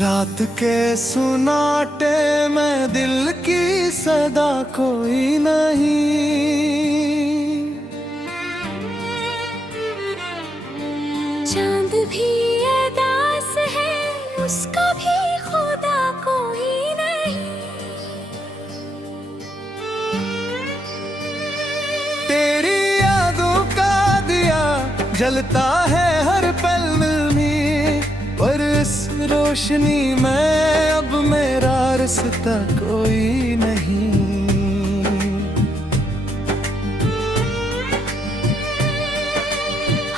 रात के सुनाटे में दिल की सदा कोई नहीं। चांद भी अदास है, उसका भी खुदा कोई नहीं। तेरी यादों का दिया जलता है हर पल में, पर इस रोशनी में अब मेरा रास्ता कोई नहीं।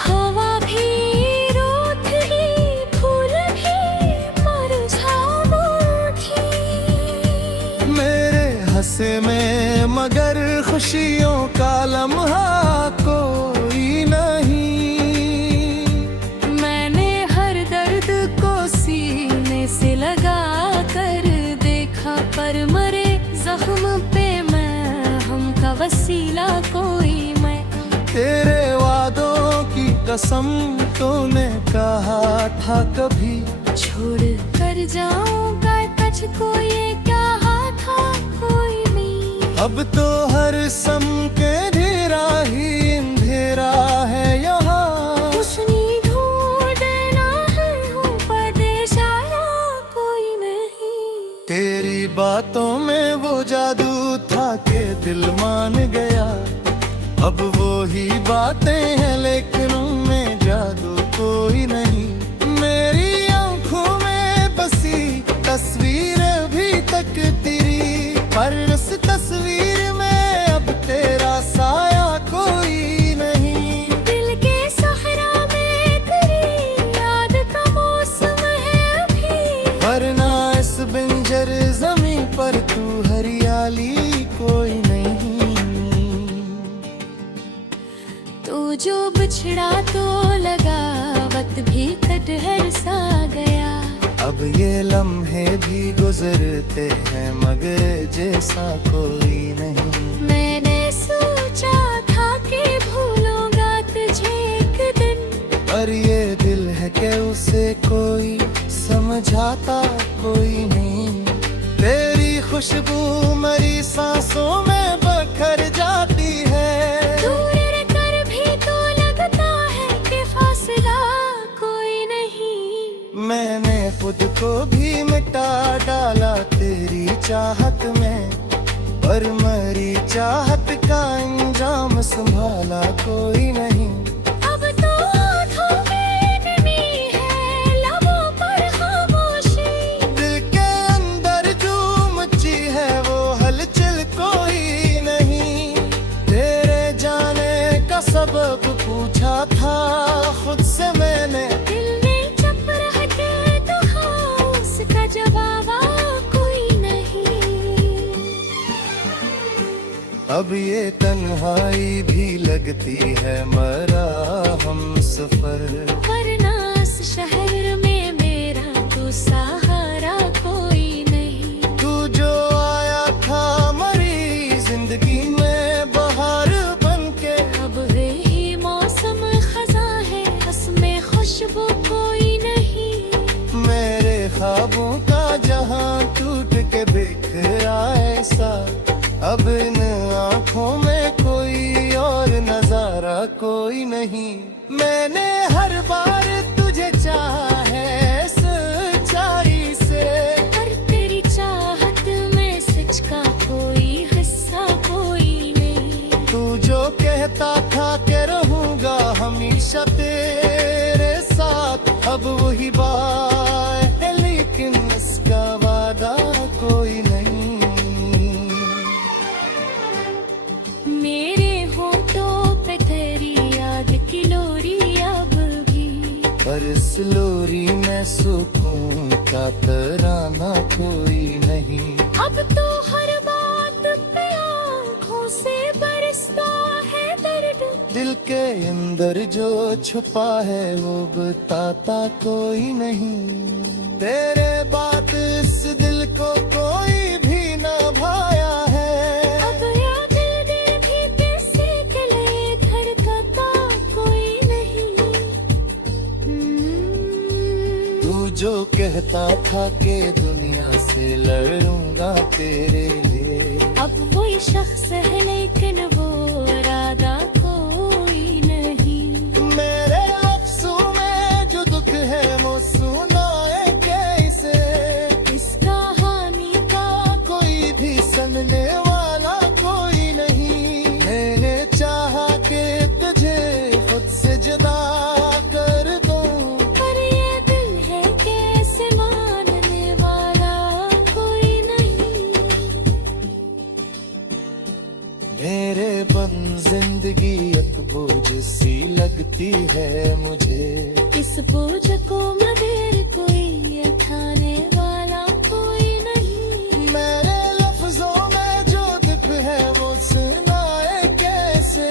हवा भी रूठ ही, फूल भी मुरझा उठी। मेरे हंसे में मगर खुशियों का लम्हा कोई नहीं। मैंने हर दर्द को सीने से लगा कर देखा, पर मरे जख्म पे मैं हम का वसीला कोई मैं। तेरे वादों की कसम तूने कहा था कभी छोड़ कर जाऊंगा तुझको, ये कहा था कोई नहीं। अब तो हर सम के अंधेरा ही अंधेरा है यहाँ। उसने ढूंढना है हूँ परदेश आया कोई नहीं। तेरी बातों में वो जादू था के दिल मान गया। अब वो ही बातें हैं लेकिन उनमें जादू कोई नहीं। मेरी आंखों में बसी तस्वीर भी तक तेरी, पर उस तस्वीर में अब तेरा साया कोई नहीं। दिल के सहरा में तेरी याद का मौसम है अभी, वरना इस बंजर ज़मीं पर तू हरियाली कोई नहीं। तू जो बिछड़ा तो लगा वक्त भी कटहर सा गया। अब ये लम्हे भी गुजरते हैं मगर जैसा कोई नहीं। मैंने सोचा था कि भूलूंगा तुझे एक दिन, पर ये दिल है कि उसे कोई समझाता कोई नहीं। तेरी खुशबू मेरी सांसों में बखर जाती है। दूर रहकर भी तो लगता है कि फासला कोई नहीं। मैंने खुद को भी मिटा डाला तेरी चाहत में, पर मरी चाहत का अंजाम संभाला कोई नहीं। अब तो आँखों में नमी है, लबों पर खामोशी। दिल के अंदर जो मची है वो हलचल कोई नहीं। तेरे जाने का सबब पूछा था खुद से मैंने, दिल ने जब रहते तो हाँ उसका जवाब कोई नहीं। अब ये तन्हाई भी लगती है मरा हम सफर, वरना इस शहर में मेरा तो सहारा कोई नहीं। तू जो आया था मरी जिंदगी में बहार बनके, अब वही मौसम खजा है, उसमें खुशबू कोई नहीं। मेरे ख्वाबों का जहां टूट के बिखरा ऐसा, अब इन आँखों में कोई और नजारा कोई नहीं। मैंने हर बार तुझे चाहा है सच्चाई से, पर तेरी चाहत में सच का कोई हिस्सा कोई नहीं। तू जो कहता था कि रहूंगा हमेशा तेरे साथ, अब वही बात है लेकिन इसका वादा कोई नहीं। मेरे होठों पे तेरी याद की लोरी अब भी, पर इस लोरी में सुकून का तराना कोई नहीं। अब तो हर बात पे आँखों से बरसता है दर्द। दिल के अंदर जो छुपा है वो बताता कोई नहीं। तेरे बात इस दिल को कोई भी ना भाया है। अब या दिल भी किसी के लिए धड़कता कोई नहीं। तू जो कहता था कि दुनिया से लड़ूंगा तेरे लिए। अब वही शख्स है लेकिन वो इरादा कोई नहीं। मेरे अफ़सों में जो दुख है वो सुनाए कैसे, इस कहानी का कोई भी सुनने वाला कोई नहीं। मैंने चाहा कि तुझे खुद से जुदा कर दूं, पर ये दिल है कैसे मानने वाला कोई नहीं। मेरे बन जिंदगी एक बोझ सी लगती है मुझे। इस बोझ को मगर कोई उठाने वाला कोई नहीं। मेरे लफ्जों में जो दुख है वो सुनाए कैसे,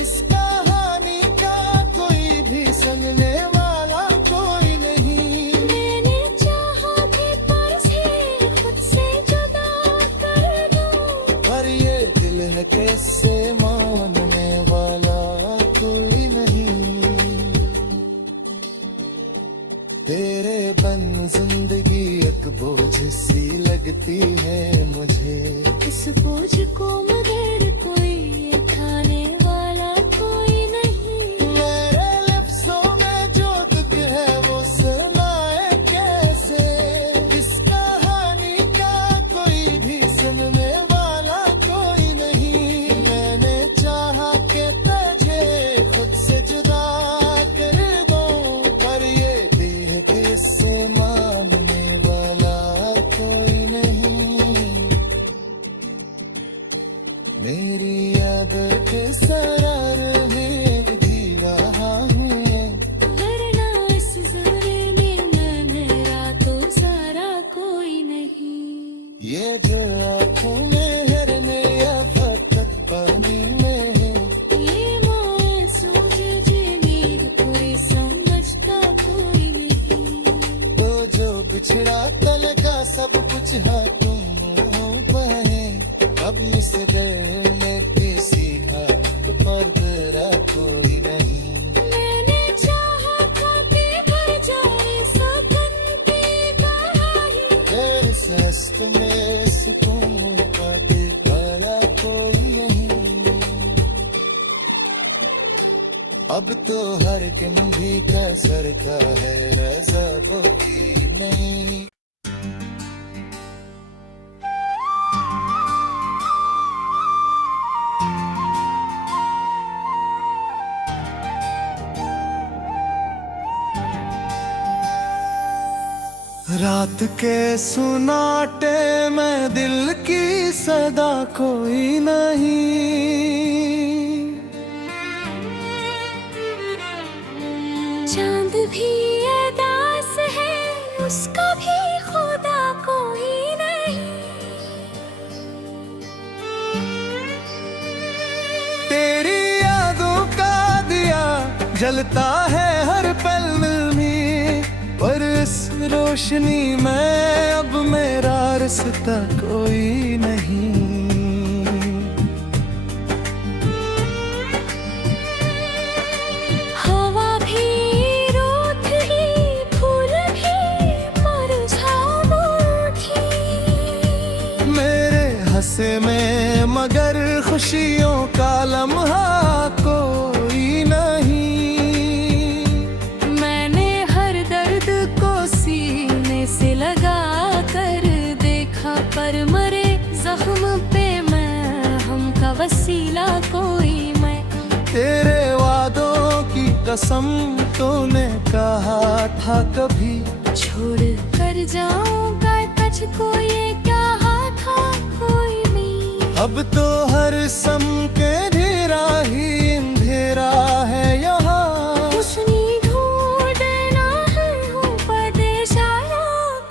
इस कहानी का कोई भी सुनने वाला कोई नहीं। मैंने चाहा कि पर से खुद से जुदा कर दूं, पर ये दिल है कैसे मानने वाला कोई नहीं। तेरे बन जिंदगी एक बोझ सी लगती है मुझे। इस बोझ को मगर कोई उठाने वाला कोई नहीं। मेरे लफ्जों में जो दुख है वो सुनाए कैसे, इस कहानी का कोई भी सुनने वाला कोई नहीं। मैंने चाहा कि तुझे खुद से जुदा कर दूं, पर ये दिल किससे मानने वाला कोई नहीं। मेरी आदत सरार में भी रहा हूँ, वरना इस ज़माने में मेरा तो सारा कोई नहीं। ये जो आँखों में हरने या फकत पानी में है, ये मोए सूझ नींद पूरी समझता कोई नहीं। तो जो बिछड़ा तल का सब कुछ हाथों बहे। अब मुझसे डरने सीखा तो परदरा कोई नहीं। मैंने चाहा था कि भर जाए सपन की कहानी, इस हस्त में सुकून पाते वाला कोई नहीं। अब तो हर कंधी का सरका है, रजा कोई नहीं। रात के सुनाटे में दिल की सदा कोई नहीं। चांद भी अदास है उसका भी खुदा कोई नहीं। तेरी यादों का दिया जलता है हर पल में, पर इस रोशनी में अब मेरा रास्ता कोई नहीं। हवा भी रूठ ही, फूल भी मुरझा उठी। मेरे हंसे में मगर खुशियों का लम्हा कोई नहीं। मैंने हर दर्द को सीने से लगा कर देखा, पर मरे जख्म पे मैं हम का वसीला कोई मैं। तेरे वादों की कसम तूने कहा था कभी, छोड़ कर जाऊंगा तुझको ये कहा था कोई नहीं। अब तो हर सम के अंधेरा ही अंधेरा है यहाँ। उसने ढूंढना है हूँ परदेश आया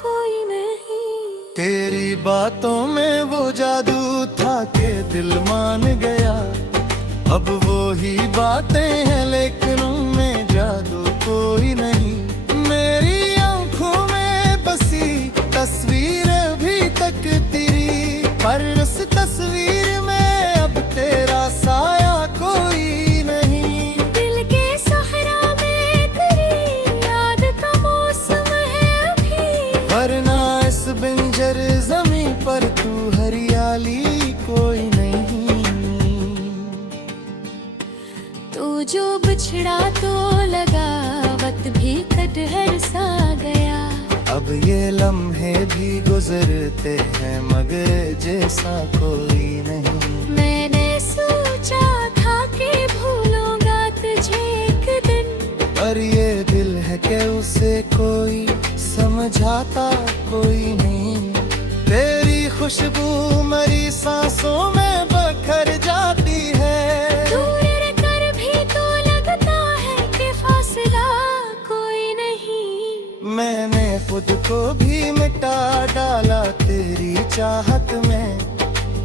कोई नहीं। तेरी बातों में वो जादू था कि दिल मान गया। अब वो ही बातें हैं लेकिन उनमें जादू कोई नहीं। मेरी आंखों में बसी तस्वीर भी तक तेरी, पर उस तस्वीर में अब तेरा साया कोई नहीं। दिल के सहरा में तेरी याद का मौसम है अभी, जो बिछड़ा तो लगा वक्त भी कटहर सा गया। अब ये लम्हे भी गुजरते हैं मगर जैसा कोई नहीं। मैंने सोचा था कि भूलूंगा तुझे एक दिन, पर ये दिल है कि उसे कोई समझाता कोई नहीं। तेरी खुशबू मेरी सांसों में बखर जाती है। दूर रहकर भी तो लगता है कि फासला कोई नहीं। मैंने खुद को भी मिटा डाला तेरी चाहत में,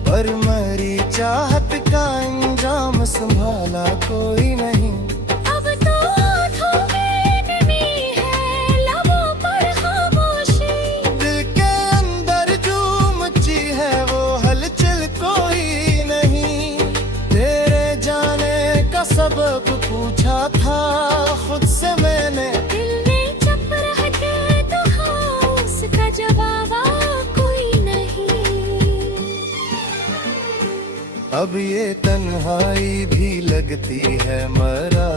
पर मरी चाहत का अंजाम संभाला कोई नहीं। अब तो आँखों में नमी है, लबों पर खामोशी। दिल के अंदर जो मची है वो हलचल कोई नहीं। तेरे जाने का सबब पूछा था खुद से मैंने, दिल ने चुप रह के तो हाँ उसका जवाब कोई नहीं। अब ये तन्हाई भी लगती है मरा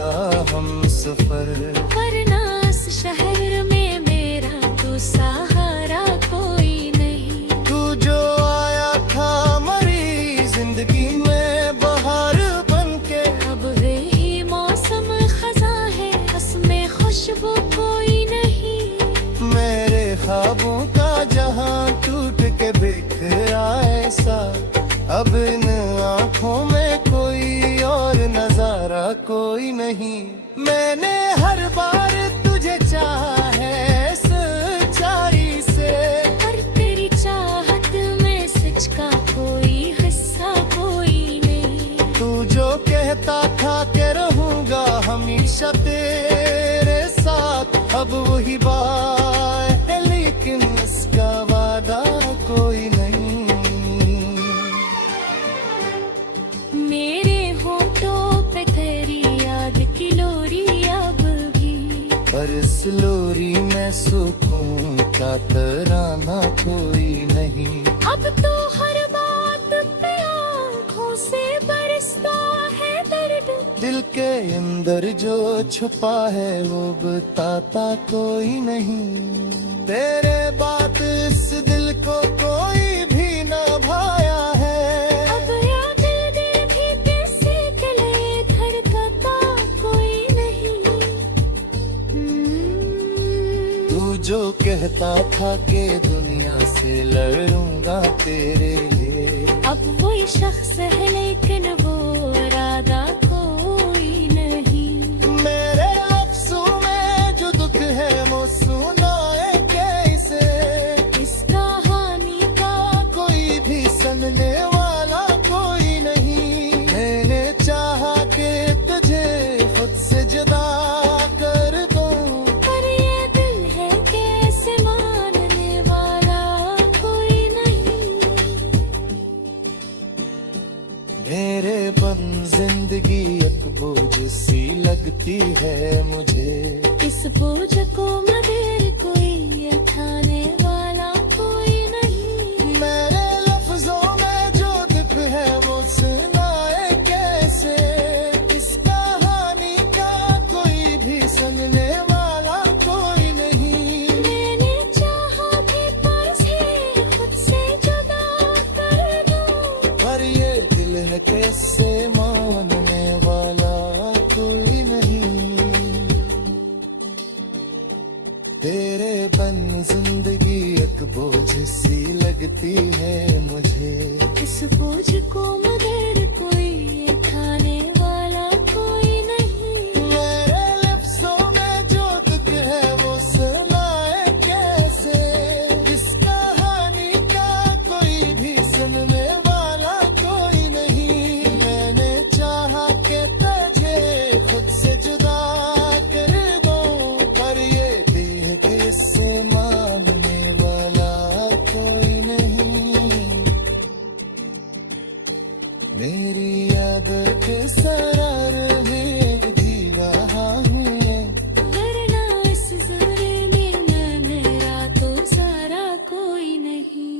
हम सफर। वरना इस शहर में मेरा तो सहारा कोई नहीं। तू जो आया था मरी जिंदगी में बहार बनके, अब वही मौसम खजा है, उसमें खुशबू कोई नहीं। मेरे ख्वाबों का जहां टूट के बिखरा ऐसा, अब इन आँखों में कोई और नजारा कोई नहीं। मैंने हर बार तुझे चाहा है सच्चाई से, पर तेरी चाहत में सच का कोई हिस्सा कोई नहीं। तू जो कहता था कि रहूंगा हमेशा तेरे साथ, अब वही बात है लेकिन इसका वादा कोई नहीं। मेरे होठों पे तेरी याद की लोरी अब भी, पर इस लोरी में सुकून का तराना कोई नहीं। अब तो हर बात पे आँखों से बरसता है दर्द। दिल के अंदर जो छुपा है वो बताता कोई नहीं। तेरे बात इस दिल को कोई भी ना भाया है। अब या दिल भी किसी के लिए धड़कता कोई नहीं। तू जो कहता था कि दुनिया से लड़ूंगा तेरे लिए, अब वही शख्स है लेकिन वो इरादा कोई नहीं। मेरे अफसों में जो दुख है वो सुनाए कैसे। इस कहानी का कोई भी सुनने वाला कोई नहीं। मैंने चाहा कि तुझे खुद से जुदा कर दूं, पर ये दिल है कैसे मानने वाला कोई नहीं। मेरे बन जिंदगी एक बोझ सी लगती है मुझे। इस बोझ को मगर कोई उठाने वाला कोई नहीं। मेरे लफ्जों में जो दुख है वो सुनाए कैसे। इस कहानी का कोई भी सुनने वाला कोई नहीं। मैंने चाहा भी पर से खुद से जुदा कर दूं, पर ये दिल है कैसे मानने वाला कोई नहीं। तेरे बन जिंदगी एक बोझ सी लगती है मुझे। इस बोझ को मगर कोई उठाने वाला कोई नहीं। मेरे लफ्जों में जो दुख है वो सुनाए कैसे। इस कहानी का कोई भी सुनने वाला कोई नहीं। मैंने चाहा कि तुझे खुद से जुदा कर दूं, पर ये दिल किससे मानने वाला कोई नहीं। मेरी आदत सरार में भी रहा हूँ वरना इस ज़िंदगी में मेरा तो सारा कोई नहीं।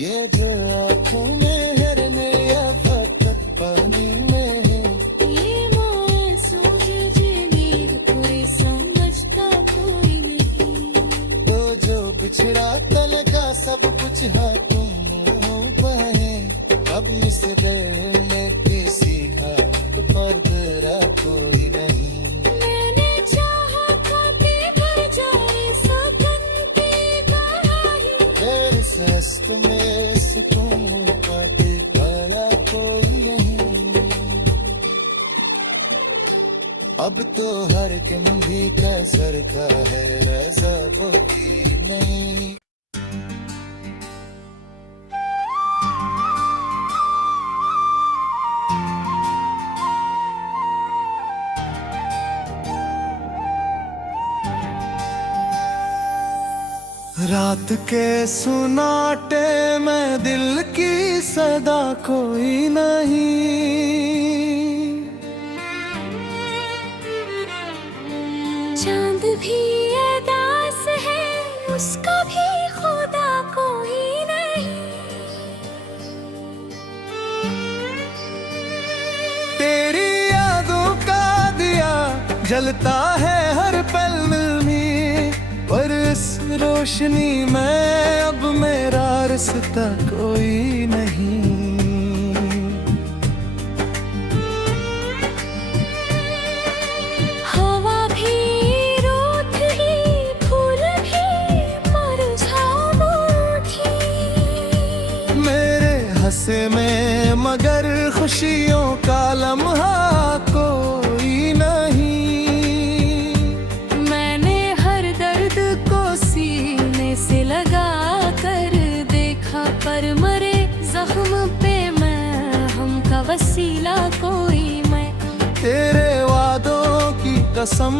ये जो आँखों में हिरने या फकत पानी में है। ये मासूम जीने का सब कुछ है तुम पे, अब मुझसे डरने सीखा पर तेरा कोई नहीं। मैंने चाहा था कि भर जाए सपन की गहराई, मेरे सस्त में सुकून पाते वाला कोई नहीं। अब तो हर किंदी का सर का है रजा कोई नहीं। रात के सुनाटे में दिल की सदा कोई नहीं। चांद भी अदास है, उसका भी खुदा कोई नहीं। तेरी यादों का दिया जलता है हर पल में, पर इस रोशनी में अब मेरा रिश्ता कोई नहीं। हवा भी रूठ ही, फूल भी मुरझा उठी। मेरे हंसे में मगर खुशियों का लम्हा कोई नहीं। मैंने हर दर्द को सीने से लगा कर देखा, पर मरे जख्म पे मैं हम का वसीला कोई मैं। तेरे वादों की कसम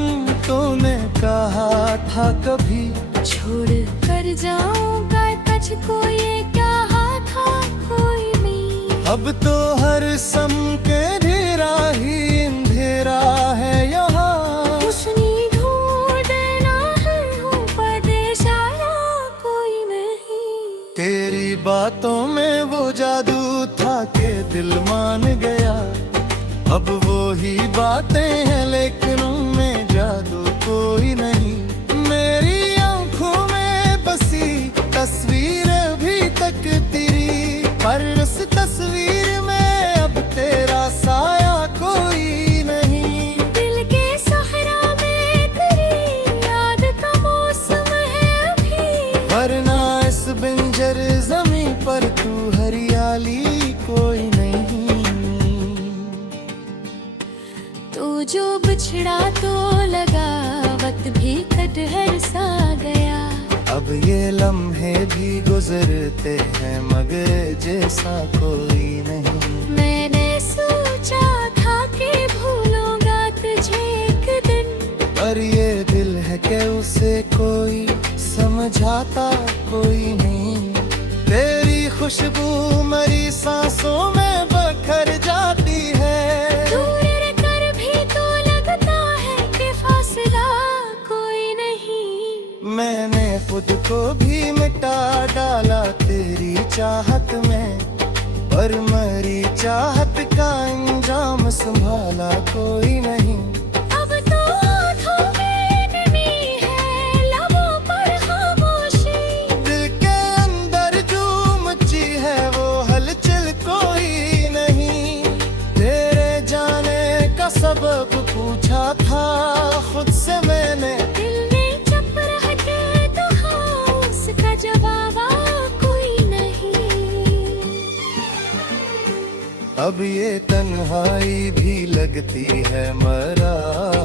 तूने कहा था कभी छोड़ कर जाऊंगा तुझको, ये कहा था कोई नहीं। अब तो हर सम के अंधेरा ही अंधेरा है यहाँ। उसने ढूंढना है ऊपर देशारा कोई नहीं। तेरी बातों में वो जादू था कि दिल मान गया। अब वो ही बातें हैं लेकिन उनमें जादू कोई नहीं। मेरी आंखों में बसी तस्वीर भी तक तेरी, पर उस तस्वीर में अब तेरा साया कोई नहीं। दिल के सहरा में तेरी याद का मौसम है अभी, वरना इस बंजर जमीन पर तू हरियाली कोई नहीं। तू जो बिछड़ा तो लगा वक्त भी कटहर सा गया। अब ये लम्हे भी गुजरते हैं मगर जैसा कोई नहीं। मैंने सोचा था कि भूलूंगा तुझे एक दिन, पर ये दिल है कि उसे कोई समझाता कोई नहीं। तेरी खुशबू मेरी सांसों में बखर जाती है। दूर रहकर भी तो लगता है कि फासला कोई नहीं। मैंने खुद को भी मिटा डाला तेरी चाहत में, पर मरी चाहत का अंजाम संभाला कोई नहीं। अब तो आँखों में नमी है, लबों पर खामोशी। दिल के अंदर जो मची है वो हलचल कोई नहीं। तेरे जाने का सबब पूछा था खुद से मैंने, दिल ने चुप रह के तो हाँ उसका जवाब कोई नहीं। अब ये तन्हाई भी लगती है मरा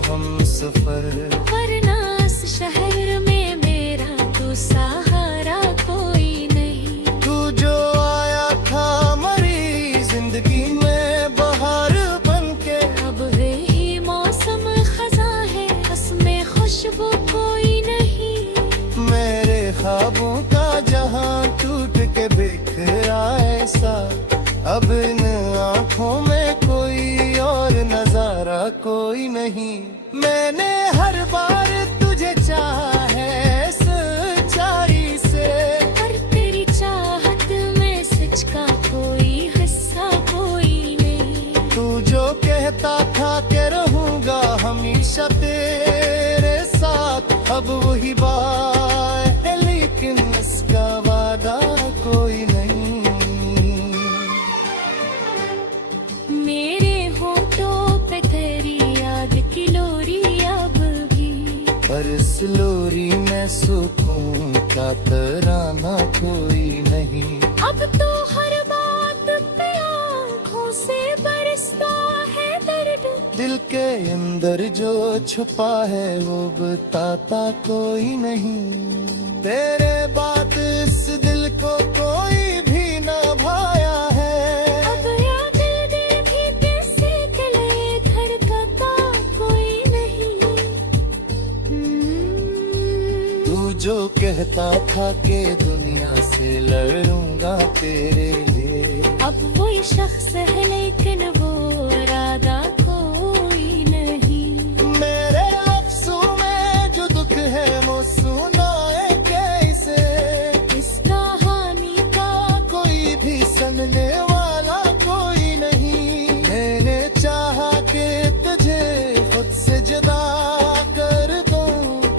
हम सफर, वरना इस शहर में मेरा तो सहारा कोई नहीं। तू जो आया था मरी जिंदगी में बहार बनके, अब वही मौसम खजा है, उसमें खुशबू कोई नहीं। मेरे ख्वाबों का जहां टूट के बिखरा ऐसा, अब इन आँखों में कोई और नजारा कोई नहीं। मैंने हर बार तुझे चाहा है सच्चाई से, पर तेरी चाहत में सच का कोई हिस्सा कोई नहीं। तू जो कहता था कि रहूंगा हमेशा तेरे साथ, अब वही बात है लेकिन इसका सुकून का तराना कोई नहीं। अब तो हर बात पे आँखों से बरसता है दर्द। दिल के अंदर जो छुपा है वो बताता कोई नहीं। तेरे बात इस दिल को कोई भी ना भाया है। अब याद दिल भी कैसे खिले धड़कता कोई नहीं। तू जो कहता था कि दुनिया से लड़ूंगा तेरे लिए, अब वो शख्स है लेकिन वो इरादा कोई नहीं। मेरे लफ्ज़ों में जो दुख है वो सुनाए कैसे। इस कहानी का कोई भी सुनने वाला कोई नहीं। मैंने चाहा कि तुझे खुद से जुदा कर दूं,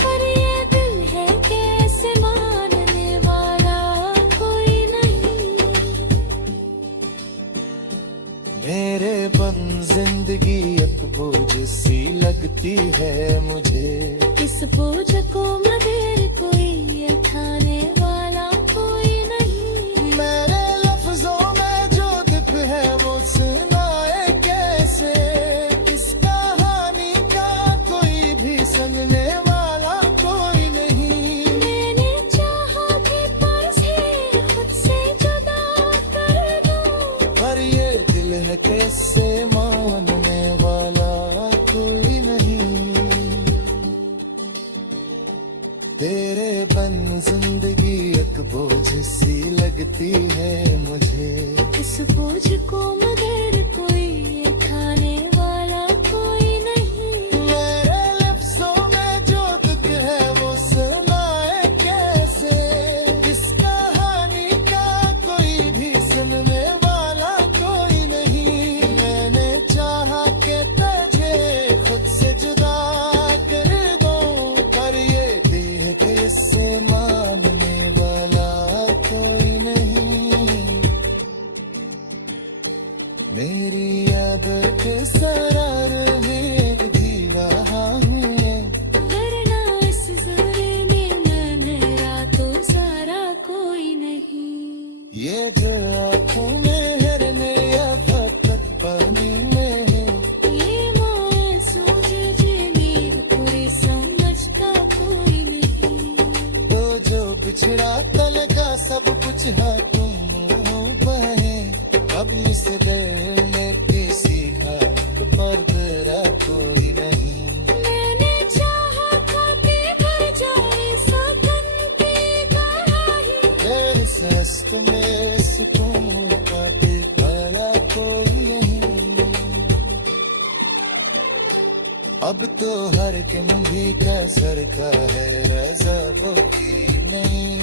पर ये दिल है कैसे मानने वाला कोई नहीं। मेरे बन जिंदगी एक बोझ सी लगती है मुझे। इस बोझ को मगर कोई उठाने वाला कोई नहीं। मेरे लफ्जों में जो दुख है वो सुनाए कैसे। इस कहानी का कोई भी सुनने वाला कोई नहीं। मैंने चाहा कि पर से खुद से जुदा कर दूं, पर ये दिल है कैसे मानने वाला कोई नहीं। तेरे बन जिंदगी एक बोझ सी लगती है मुझे। इस बोझ को मगर कोई उठाने वाला कोई नहीं। मेरे लफ्ज़ों में जो दुख है वो सुनाए कैसे। इस कहानी का कोई भी सुनने वाला कोई नहीं। मैंने चाहा कि तुझे खुद से जुदा कर दूं, पर ये देह कैसे मानने वाला कोई नहीं। मेरी आदत सरार में भी रहा हूँ वरना इस ज़माने में मेरा तो सारा कोई नहीं। ये जो आँखों में हरने या फकत पानी में है। ये मोह सूझ मेरी पूरी समझ का कोई नहीं। तो जो बिछड़ा तल का सब कुछ है तुम पाए। अब इस दिल में भी सीखा पर तेरा कोई नहीं। मैंने चाहा था कि भर जाए सपन की कहानी। मेरे सस्त में सुकून का वाला कोई नहीं। अब तो हर किन भी कसर का है रज़ा कोई नहीं।